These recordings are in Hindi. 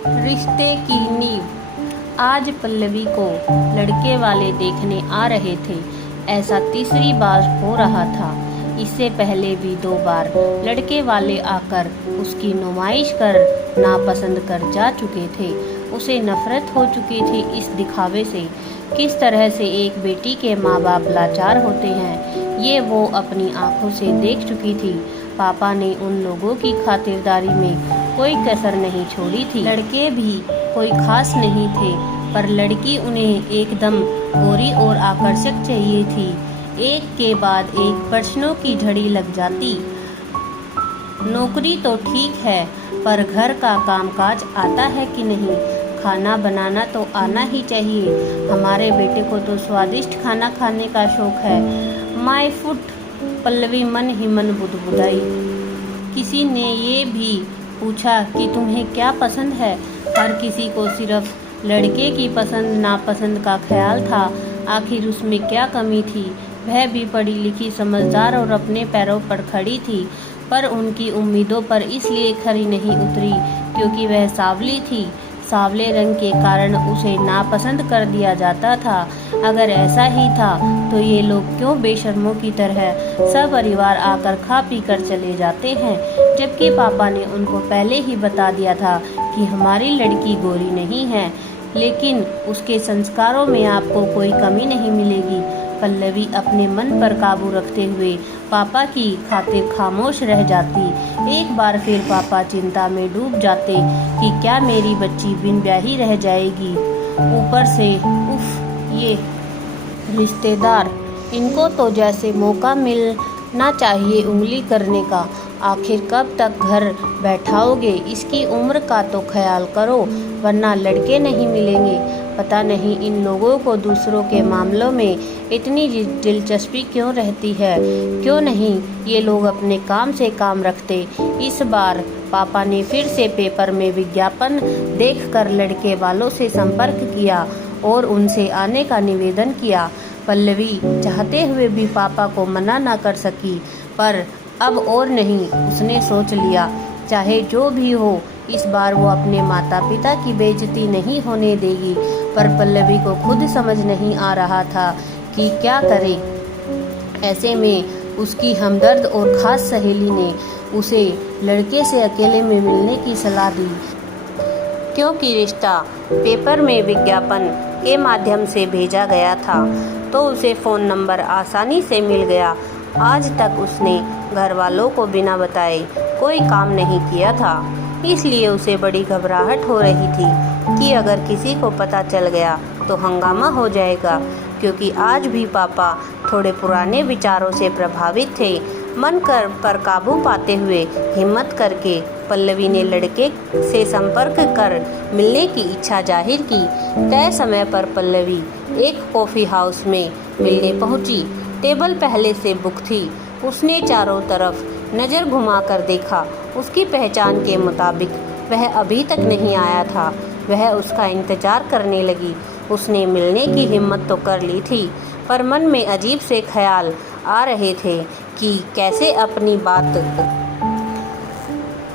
रिश्ते की नींव। आज पल्लवी को लड़के वाले देखने आ रहे थे। ऐसा तीसरी बार हो रहा था। इससे पहले भी 2 बार लड़के वाले आकर उसकी नुमाइश कर नापसंद कर जा चुके थे। उसे नफरत हो चुकी थी इस दिखावे से। किस तरह से एक बेटी के माँ बाप लाचार होते हैं, ये वो अपनी आंखों से देख चुकी थी। पापा ने उन लोगों की खातिरदारी में कोई कसर नहीं छोड़ी थी। लड़के भी कोई खास नहीं थे, पर लड़की उन्हें एकदम गोरी और आकर्षक चाहिए थी। एक के बाद एक प्रश्नों की झड़ी लग जाती। नौकरी तो ठीक है, पर घर का कामकाज आता है कि नहीं? खाना बनाना तो आना ही चाहिए। हमारे बेटे को तो स्वादिष्ट खाना खाने का शौक है। माय फूड, पल्लवी मन ही मन बुदबुदाई। किसी ने ये भी पूछा कि तुम्हें क्या पसंद है? हर किसी को सिर्फ लड़के की पसंद नापसंद का ख्याल था। आखिर उसमें क्या कमी थी? वह भी पढ़ी लिखी, समझदार और अपने पैरों पर खड़ी थी, पर उनकी उम्मीदों पर इसलिए खरी नहीं उतरी क्योंकि वह सांवली थी। सांवले रंग के कारण उसे नापसंद कर दिया जाता था। अगर ऐसा ही था तो ये लोग क्यों बेशर्मों की तरह सपरिवार आकर खा पी कर चले जाते हैं, जबकि पापा ने उनको पहले ही बता दिया था कि हमारी लड़की गोरी नहीं है, लेकिन उसके संस्कारों में आपको कोई कमी नहीं मिलेगी। पल्लवी अपने मन पर काबू रखते हुए पापा की खातिर खामोश रह जाती। एक बार फिर पापा चिंता में डूब जाते कि क्या मेरी बच्ची बिन ब्याही रह जाएगी। ऊपर से उफ, ये रिश्तेदार, इनको तो जैसे मौका मिलना चाहिए उंगली करने का। आखिर कब तक घर बैठाओगे? इसकी उम्र का तो ख्याल करो, वरना लड़के नहीं मिलेंगे। पता नहीं इन लोगों को दूसरों के मामलों में इतनी दिलचस्पी क्यों रहती है। क्यों नहीं ये लोग अपने काम से काम रखते। इस बार पापा ने फिर से पेपर में विज्ञापन देखकर लड़के वालों से संपर्क किया और उनसे आने का निवेदन किया। पल्लवी चाहते हुए भी पापा को मना न कर सकी, पर अब और नहीं, उसने सोच लिया चाहे जो भी हो, इस बार वो अपने माता पिता की बेइज्जती नहीं होने देगी। पर पल्लवी को खुद समझ नहीं आ रहा था कि क्या करे। ऐसे में उसकी हमदर्द और खास सहेली ने उसे लड़के से अकेले में मिलने की सलाह दी, क्योंकि रिश्ता पेपर में विज्ञापन के माध्यम से भेजा गया था तो उसे फ़ोन नंबर आसानी से मिल गया। आज तक उसने घर वालों को बिना बताए कोई काम नहीं किया था, इसलिए उसे बड़ी घबराहट हो रही थी कि अगर किसी को पता चल गया तो हंगामा हो जाएगा। क्योंकि आज भी पापा थोड़े पुराने विचारों से प्रभावित थे। मन पर काबू पाते हुए हिम्मत करके पल्लवी ने लड़के से संपर्क कर मिलने की इच्छा जाहिर की। तय समय पर पल्लवी एक कॉफ़ी हाउस में मिलने पहुंची। टेबल पहले से बुक थी। उसने चारों तरफ नज़र घुमाकर देखा। उसकी पहचान के मुताबिक वह अभी तक नहीं आया था। वह उसका इंतजार करने लगी। उसने मिलने की हिम्मत तो कर ली थी, पर मन में अजीब से ख्याल आ रहे थे कि कैसे अपनी बात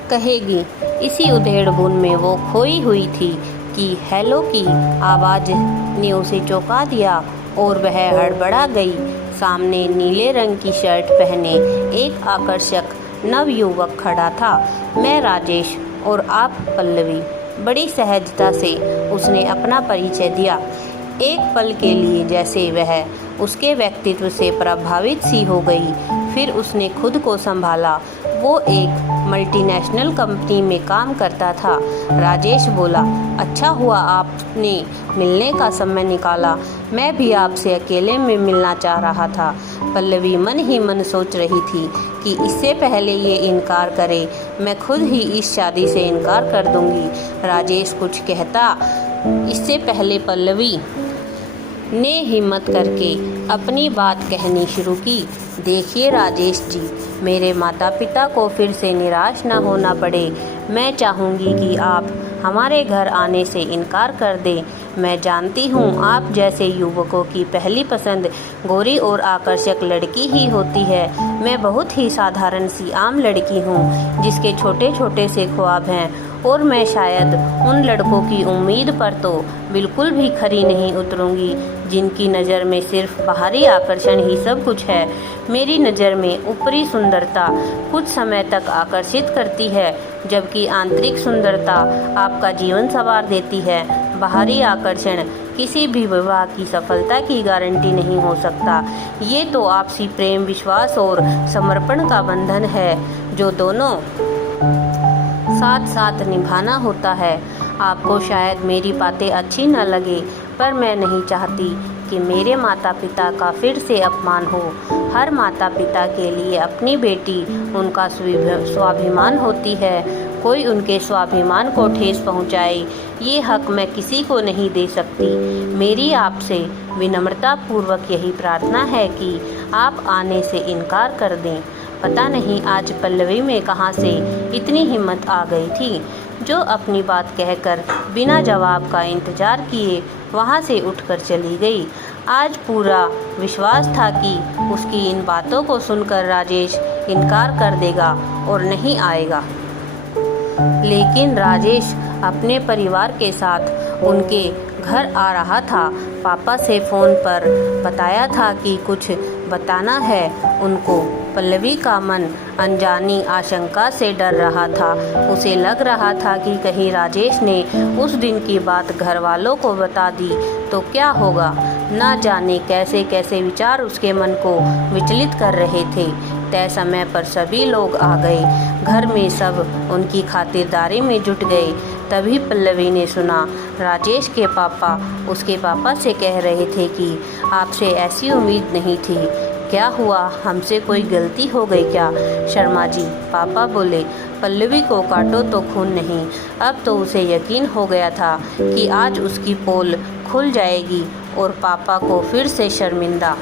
कहेगी। इसी उधेड़-बुन में वो खोई हुई थी कि हेलो की आवाज़ ने उसे चौंका दिया और वह हड़बड़ा गई। सामने नीले रंग की शर्ट पहने एक आकर्षक नवयुवक खड़ा था। मैं राजेश और आप पल्लवी। बड़ी सहजता से उसने अपना परिचय दिया। एक पल के लिए जैसे वह उसके व्यक्तित्व से प्रभावित सी हो गई। फिर उसने खुद को संभाला। वो एक मल्टीनेशनल कंपनी में काम करता था। राजेश बोला, अच्छा हुआ आपने मिलने का समय निकाला। मैं भी आपसे अकेले में मिलना चाह रहा था। पल्लवी मन ही मन सोच रही थी कि इससे पहले ये इनकार करे, मैं खुद ही इस शादी से इनकार कर दूंगी। राजेश कुछ कहता इससे पहले पल्लवी ने हिम्मत करके अपनी बात कहनी शुरू की। देखिए राजेश जी, मेरे माता पिता को फिर से निराश न होना पड़े। मैं चाहूँगी कि आप हमारे घर आने से इनकार कर दें। मैं जानती हूँ आप जैसे युवकों की पहली पसंद गोरी और आकर्षक लड़की ही होती है। मैं बहुत ही साधारण सी आम लड़की हूँ जिसके छोटे छोटे से ख्वाब हैं और मैं शायद उन लड़कों की उम्मीद पर तो बिल्कुल भी खरी नहीं उतरूंगी जिनकी नज़र में सिर्फ बाहरी आकर्षण ही सब कुछ है। मेरी नज़र में ऊपरी सुंदरता कुछ समय तक आकर्षित करती है, जबकि आंतरिक सुंदरता आपका जीवन संवार देती है। बाहरी आकर्षण किसी भी विवाह की सफलता की गारंटी नहीं हो सकता। ये तो आपसी प्रेम, विश्वास और समर्पण का बंधन है जो दोनों साथ साथ निभाना होता है। आपको शायद मेरी बातें अच्छी न लगे, पर मैं नहीं चाहती कि मेरे माता पिता का फिर से अपमान हो। हर माता पिता के लिए अपनी बेटी उनका स्वाभिमान होती है। कोई उनके स्वाभिमान को ठेस पहुंचाए, ये हक मैं किसी को नहीं दे सकती। मेरी आपसे विनम्रता पूर्वक यही प्रार्थना है कि आप आने से इनकार कर दें। पता नहीं आज पल्लवी में कहाँ से इतनी हिम्मत आ गई थी, जो अपनी बात कहकर बिना जवाब का इंतजार किए वहाँ से उठकर चली गई। आज पूरा विश्वास था कि उसकी इन बातों को सुनकर राजेश इनकार कर देगा और नहीं आएगा, लेकिन राजेश अपने परिवार के साथ उनके घर आ रहा था। पापा से फ़ोन पर बताया था कि कुछ बताना है उनको। पल्लवी का मन अनजानी आशंका से डर रहा था। उसे लग रहा था कि कहीं राजेश ने उस दिन की बात घर वालों को बता दी तो क्या होगा। ना जाने कैसे कैसे विचार उसके मन को विचलित कर रहे थे। तय समय पर सभी लोग आ गए। घर में सब उनकी खातिरदारी में जुट गए। तभी पल्लवी ने सुना राजेश के पापा उसके पापा से कह रहे थे कि आपसे ऐसी उम्मीद नहीं थी। क्या हुआ, हमसे कोई गलती हो गई क्या? शर्मा जी, पापा बोले, पल्लवी को काटो तो खून नहीं। अब तो उसे यकीन हो गया था कि आज उसकी पोल खुल जाएगी और पापा को फिर से शर्मिंदा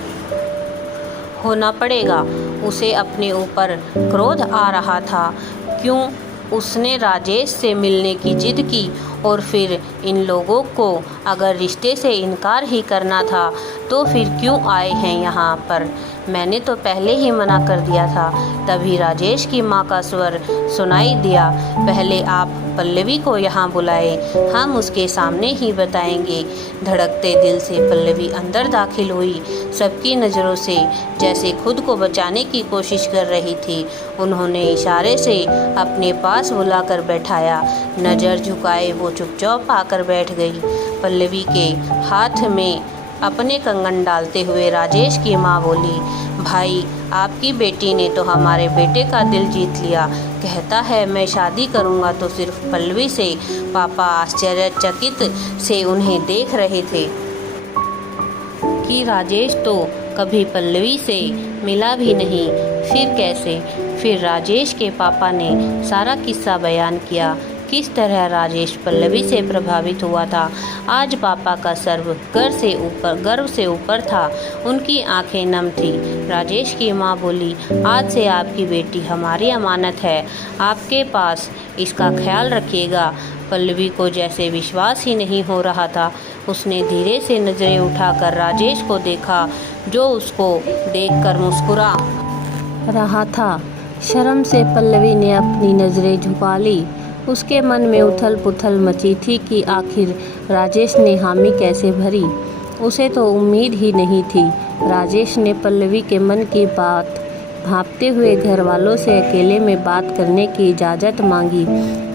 होना पड़ेगा। उसे अपने ऊपर क्रोध आ रहा था। क्यों उसने राजेश से मिलने की जिद की, और फिर इन लोगों को अगर रिश्ते से इनकार ही करना था तो फिर क्यों आए हैं यहाँ पर? मैंने तो पहले ही मना कर दिया था। तभी राजेश की माँ का स्वर सुनाई दिया, पहले आप पल्लवी को यहाँ बुलाए, हम उसके सामने ही बताएंगे। धड़कते दिल से पल्लवी अंदर दाखिल हुई, सबकी नज़रों से जैसे खुद को बचाने की कोशिश कर रही थी। उन्होंने इशारे से अपने पास बुलाकर बैठाया। नज़र झुकाए वो चुपचाप आकर बैठ गई। पल्लवी के हाथ में अपने कंगन डालते हुए राजेश की माँ बोली, भाई आपकी बेटी ने तो हमारे बेटे का दिल जीत लिया। कहता है मैं शादी करूँगा तो सिर्फ पल्लवी से। पापा आश्चर्यचकित से उन्हें देख रहे थे कि राजेश तो कभी पल्लवी से मिला भी नहीं। फिर कैसे? फिर राजेश के पापा ने सारा किस्सा बयान किया, किस तरह राजेश पल्लवी से प्रभावित हुआ था। आज पापा का सर्व गर्व से ऊपर था। उनकी आंखें नम थी। राजेश की माँ बोली, आज से आपकी बेटी हमारी अमानत है, आपके पास इसका ख्याल रखिएगा। पल्लवी को जैसे विश्वास ही नहीं हो रहा था। उसने धीरे से नज़रें उठाकर राजेश को देखा, जो उसको देखकर मुस्कुरा रहा था। शर्म से पल्लवी ने अपनी नज़रें झुका ली। उसके मन में उथल पुथल मची थी कि आखिर राजेश ने हामी कैसे भरी। उसे तो उम्मीद ही नहीं थी। राजेश ने पल्लवी के मन की बात भांपते हुए घर वालों से अकेले में बात करने की इजाज़त मांगी।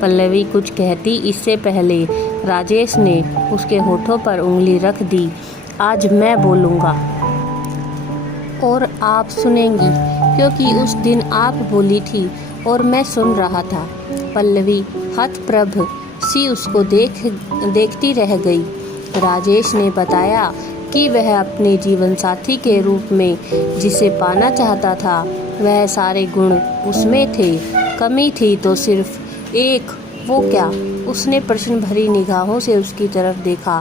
पल्लवी कुछ कहती इससे पहले राजेश ने उसके होठों पर उंगली रख दी। आज मैं बोलूँगा और आप सुनेंगी, क्योंकि उस दिन आप बोली थी और मैं सुन रहा था। पल्लवी हतप्रभ सी उसको देखती रह गई। राजेश ने बताया कि वह अपने जीवन साथी के रूप में जिसे पाना चाहता था, वह सारे गुण उसमें थे। कमी थी तो सिर्फ एक, वो क्या? उसने प्रश्न भरी निगाहों से उसकी तरफ देखा।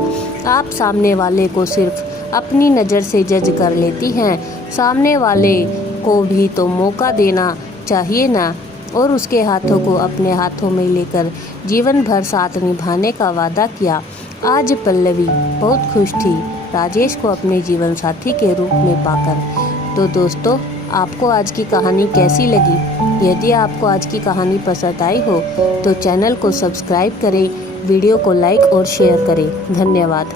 आप सामने वाले को सिर्फ अपनी नज़र से जज कर लेती हैं, सामने वाले को भी तो मौका देना चाहिए ना। और उसके हाथों को अपने हाथों में लेकर जीवन भर साथ निभाने का वादा किया। आज पल्लवी बहुत खुश थी राजेश को अपने जीवन साथी के रूप में पाकर। तो दोस्तों, आपको आज की कहानी कैसी लगी? यदि आपको आज की कहानी पसंद आई हो तो चैनल को सब्सक्राइब करें, वीडियो को लाइक और शेयर करें। धन्यवाद।